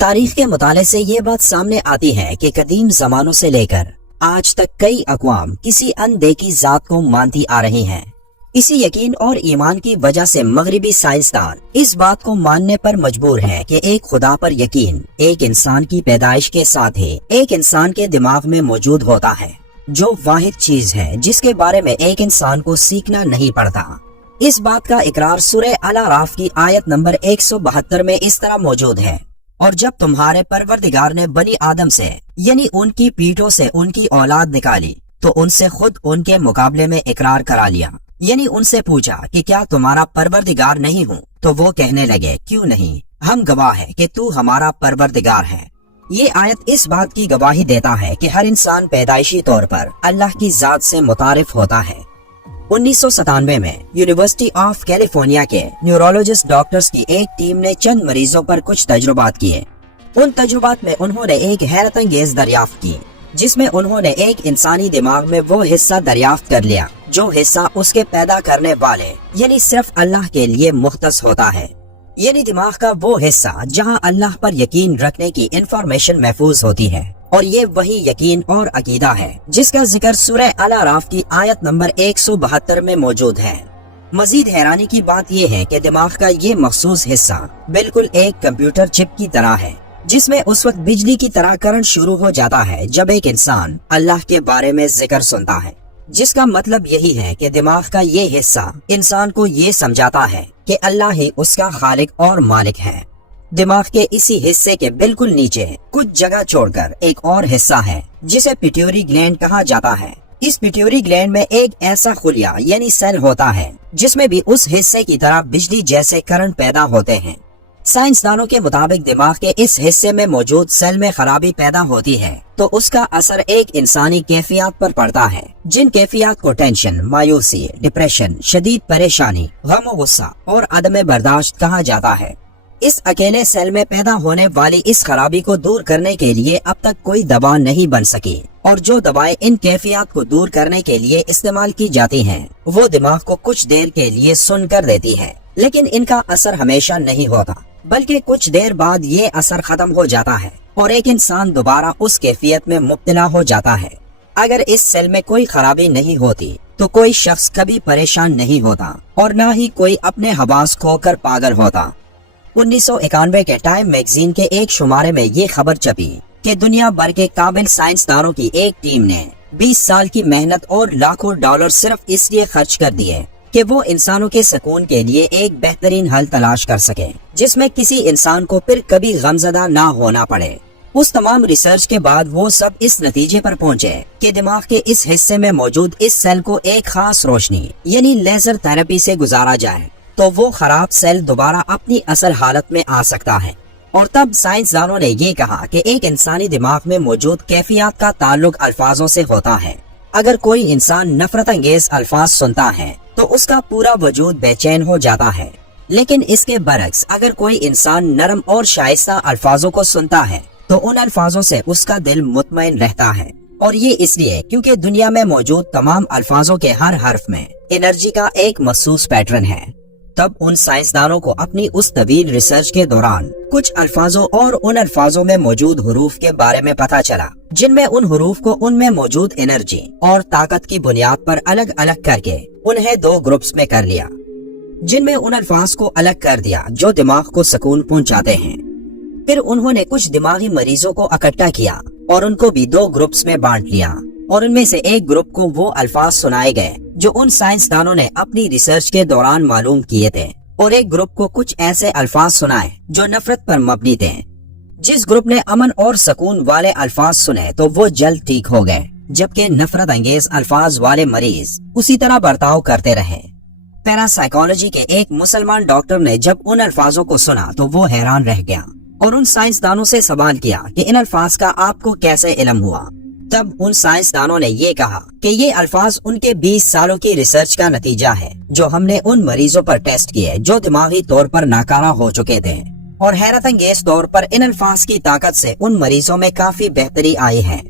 تاریخ کے مطالعے سے یہ بات سامنے آتی ہے کہ قدیم زمانوں سے لے کر آج تک کئی اقوام کسی اندیکھی ذات کو مانتی آ رہی ہیں۔ اسی یقین اور ایمان کی وجہ سے مغربی سائنسدان اس بات کو ماننے پر مجبور ہیں کہ ایک خدا پر یقین ایک انسان کی پیدائش کے ساتھ ہی ایک انسان کے دماغ میں موجود ہوتا ہے، جو واحد چیز ہے جس کے بارے میں ایک انسان کو سیکھنا نہیں پڑتا۔ اس بات کا اقرار سورہ الاعراف کی آیت نمبر 172 میں اس طرح موجود ہے: اور جب تمہارے پروردگار نے بنی آدم سے یعنی ان کی پیٹھوں سے ان کی اولاد نکالی تو ان سے خود ان کے مقابلے میں اقرار کرا لیا، یعنی ان سے پوچھا کہ کیا تمہارا پروردگار نہیں ہوں؟ تو وہ کہنے لگے کیوں نہیں، ہم گواہ ہیں کہ تو ہمارا پروردگار ہے۔ یہ آیت اس بات کی گواہی دیتا ہے کہ ہر انسان پیدائشی طور پر اللہ کی ذات سے متعارف ہوتا ہے۔ 1997 میں یونیورسٹی آف کیلیفورنیا کے نیورولوجسٹ ڈاکٹرز کی ایک ٹیم نے چند مریضوں پر کچھ تجربات کیے۔ ان تجربات میں انہوں نے ایک حیرت انگیز دریافت کی، جس میں انہوں نے ایک انسانی دماغ میں وہ حصہ دریافت کر لیا جو حصہ اس کے پیدا کرنے والے یعنی صرف اللہ کے لیے مختص ہوتا ہے، یعنی دماغ کا وہ حصہ جہاں اللہ پر یقین رکھنے کی انفارمیشن محفوظ ہوتی ہے۔ اور یہ وہی یقین اور عقیدہ ہے جس کا ذکر سورہ الاعراف کی آیت نمبر 172 میں موجود ہے۔ مزید حیرانی کی بات یہ ہے کہ دماغ کا یہ مخصوص حصہ بالکل ایک کمپیوٹر چپ کی طرح ہے، جس میں اس وقت بجلی کی طرح کرنٹ شروع ہو جاتا ہے جب ایک انسان اللہ کے بارے میں ذکر سنتا ہے، جس کا مطلب یہی ہے کہ دماغ کا یہ حصہ انسان کو یہ سمجھاتا ہے کہ اللہ ہی اس کا خالق اور مالک ہے۔ دماغ کے اسی حصے کے بالکل نیچے کچھ جگہ چھوڑ کر ایک اور حصہ ہے جسے پیٹیوری گلینڈ کہا جاتا ہے۔ اس پیٹیوری گلینڈ میں ایک ایسا خلیہ یعنی سیل ہوتا ہے جس میں بھی اس حصے کی طرح بجلی جیسے کرنٹ پیدا ہوتے ہیں۔ سائنسدانوں کے مطابق دماغ کے اس حصے میں موجود سیل میں خرابی پیدا ہوتی ہے تو اس کا اثر ایک انسانی کیفیات پر پڑتا ہے، جن کیفیات کو ٹینشن، مایوسی، ڈپریشن، شدید پریشانی، غم و غصہ اور عدم برداشت کہا جاتا ہے۔ اس اکیلے سیل میں پیدا ہونے والی اس خرابی کو دور کرنے کے لیے اب تک کوئی دوا نہیں بن سکی، اور جو دوائیں ان کیفیات کو دور کرنے کے لیے استعمال کی جاتی ہیں وہ دماغ کو کچھ دیر کے لیے سن کر دیتی ہے، لیکن ان کا اثر ہمیشہ نہیں ہوتا، بلکہ کچھ دیر بعد یہ اثر ختم ہو جاتا ہے اور ایک انسان دوبارہ اس کیفیت میں مبتلا ہو جاتا ہے۔ اگر اس سیل میں کوئی خرابی نہیں ہوتی تو کوئی شخص کبھی پریشان نہیں ہوتا اور نہ ہی کوئی اپنے حواس کھو کر پاگل ہوتا۔ 1991 کے ٹائم میگزین کے ایک شمارے میں یہ خبر چھپی کہ دنیا بھر کے قابل سائنسدانوں کی ایک ٹیم نے 20 سال کی محنت اور لاکھوں ڈالر صرف اس لیے خرچ کر دیے کہ وہ انسانوں کے سکون کے لیے ایک بہترین حل تلاش کر سکے جس میں کسی انسان کو پھر کبھی غمزدہ نہ ہونا پڑے۔ اس تمام ریسرچ کے بعد وہ سب اس نتیجے پر پہنچے کہ دماغ کے اس حصے میں موجود اس سیل کو ایک خاص روشنی یعنی لیزر تھراپی سے گزارا جائے تو وہ خراب سیل دوبارہ اپنی اصل حالت میں آ سکتا ہے۔ اور تب سائنسدانوں نے یہ کہا کہ ایک انسانی دماغ میں موجود کیفیات کا تعلق الفاظوں سے ہوتا ہے۔ اگر کوئی انسان نفرت انگیز الفاظ سنتا ہے تو اس کا پورا وجود بے چین ہو جاتا ہے، لیکن اس کے برعکس اگر کوئی انسان نرم اور شائستہ الفاظوں کو سنتا ہے تو ان الفاظوں سے اس کا دل مطمئن رہتا ہے، اور یہ اس لیے کیونکہ دنیا میں موجود تمام الفاظوں کے ہر حرف میں انرجی کا ایک مخصوص پیٹرن ہے۔ تب ان سائنسدانوں کو اپنی اس طویل ریسرچ کے دوران کچھ الفاظوں اور ان الفاظوں میں موجود حروف کے بارے میں پتہ چلا جن میں ان حروف کو ان میں موجود انرجی اور طاقت کی بنیاد پر الگ الگ کر کے انہیں 2 گروپس میں کر لیا، جن میں ان الفاظ کو الگ کر دیا جو دماغ کو سکون پہنچاتے ہیں۔ پھر انہوں نے کچھ دماغی مریضوں کو اکٹھا کیا اور ان کو بھی 2 گروپس میں بانٹ لیا، اور ان میں سے ایک گروپ کو وہ الفاظ سنائے گئے جو ان سائنسدانوں نے اپنی ریسرچ کے دوران معلوم کیے تھے، اور ایک گروپ کو کچھ ایسے الفاظ سنائے جو نفرت پر مبنی تھے۔ جس گروپ نے امن اور سکون والے الفاظ سنے تو وہ جلد ٹھیک ہو گئے، جبکہ نفرت انگیز الفاظ والے مریض اسی طرح برتاؤ کرتے رہے۔ پیرا سائیکالوجی کے ایک مسلمان ڈاکٹر نے جب ان الفاظوں کو سنا تو وہ حیران رہ گیا اور ان سائنسدانوں سے سوال کیا کہ ان الفاظ کا آپ کو کیسے علم ہوا؟ تب ان سائنسدانوں نے یہ کہا کہ یہ الفاظ ان کے 20 سالوں کی ریسرچ کا نتیجہ ہے جو ہم نے ان مریضوں پر ٹیسٹ کیے جو دماغی طور پر ناکارہ ہو چکے تھے، اور حیرت انگیز طور پر ان الفاظ کی طاقت سے ان مریضوں میں کافی بہتری آئی ہے۔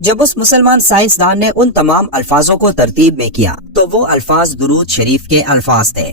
جب اس مسلمان سائنسدان نے ان تمام الفاظوں کو ترتیب میں کیا تو وہ الفاظ درود شریف کے الفاظ تھے۔